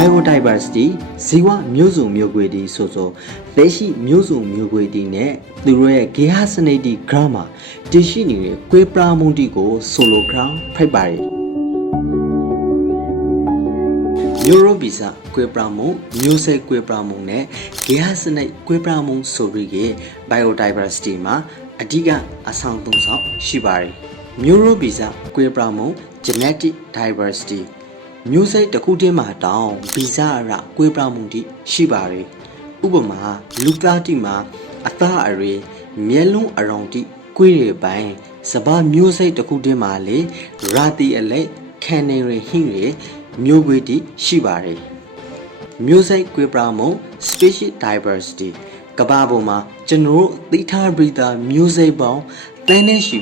biodiversity ဇီဝမျိုးစုံမျိုးကွဲတီဆိုလက်ရှိမျိုးစုံမျိုးကွဲတီနဲ့သူတို့ရဲ့ဂေဟစနစ်တီ grammar တရှိနေတဲ့ကွဲပြားမှုတီကိုဆိုလိုခေါင်းဖိုက်ပါတယ်မျိုးရိုးဗီဇကွဲပြားမှုမျိုးစိတ်ကွဲပြားမှုနဲ့ဂေဟစနစ်ကွဲပြားမှုဆိုပြီးက biodiversity မှာအဓိကအဆောင်သုံးဆောင်ရှိပါတယ်မျိုးရိုးဗီဇကွဲပြားမှု genetic diversity မျိုးစိတ်တစ်ခုတည်းမှာတောင်ဗီဇအရကွဲပြားမှုတိရှိပါတယ်ဥပမာလူသားတိမှာအသားအရေမျက်လုံးအရောင်တိကွေးရပိုင်းစပါးမျိုးစိတ်တစ်ခုတည်းမှာလေရာတီအလက်ခံနေရဟင်းရမျိုးကွေးတိရှိပါတယ်မျိုးစိတ်ကွဲပြားမှု species diversity ကမ္ဘာပေါ်မှာကျွန်တော်တို့သိထားပြီးသားမျိုးစိတ်ပေါင်းတန်းနဲ့ရှိ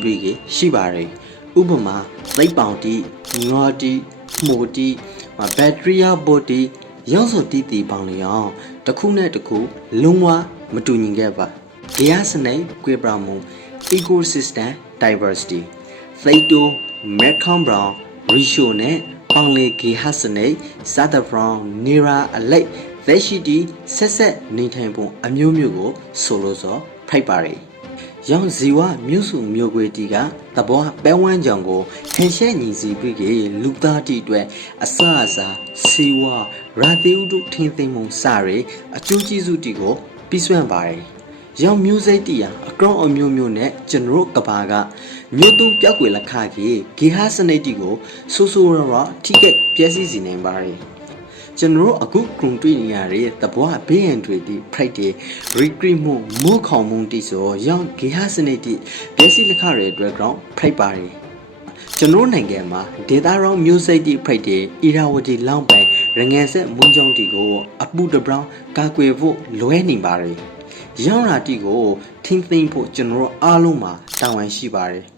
ပါတယ်ဥပမာသိပ္ပောင်တိငေါ်တိမိုတီဘက်ထရီယာဘိုတီရောက်စုံတီတီပေါင်းလျောင်းတစ်ခုနဲ့တစ်ခုလုံးဝမတူညီခဲ့ပါဂေဟစနစ်ကွဲပြားမှု ecosystem diversity Plato Malcolm Brown Ratio နဲ့ပေါင်းလေဂေဟစနစ် Suther Brown Nera အလိုက်လက်ရှိတီဆက်နေထိုင်ပုံအမျိုးမျိုးကိုဆိုလိုစောဖိုက်ပါတယ်ရောင်ဇီဝမျိုးစုမျိုးကွေတီကသဘောပဲဝန်းကြောင်ကိုထင်ရှားညီစီပြီးကလူသားတီအတွက်အစအစာစီဝါရာသီဥတုထင်းသိမ်းမှုစရအကျိုးကျေးဇူးတီကိုပြီးစွမ်းပါတယ်ရောင်မျိုးစိတ်တီဟာအကောင်အမျိုးမျိုးနဲ့ကျွန်တော်ကဘာကမျိုးသွင်းပြောက်ွယ်လက်ခကြီးဂေဟစနစ်တီကိုဆိုးရထိကက်ပြည့်စည်စေနိုင်ပါတယ်ကျွန်တော်အခုကုံတွေ့နေရတဲ့တပွားဘေးရန်တွေဒီဖိုက်တဲ့ရီကရီမှုမိုးခေါင်မှုတိဆိုရောင်ဂေဟစနစ်တိပြည့်စည်လက်ခရတဲ့အတွက်ကြောင့်ဖိုက်ပါတယ်ကျွန်တော်နိုင်ငံမှာဒေတာရောင်မျိုးစိတ်တိဖိုက်တဲ့အီရာဝတီလောင်းပိုင်ရငယ်ဆက်မွန်းကြောင်းတီကိုအပူတပြောင်းကာကွယ်ဖို့လွဲနေပါတယ်ရောင်ရာတီကိုထင်းသိမ်းဖို့ကျွန်တော်အားလုံးမှာတာဝန်ရှိပါတယ်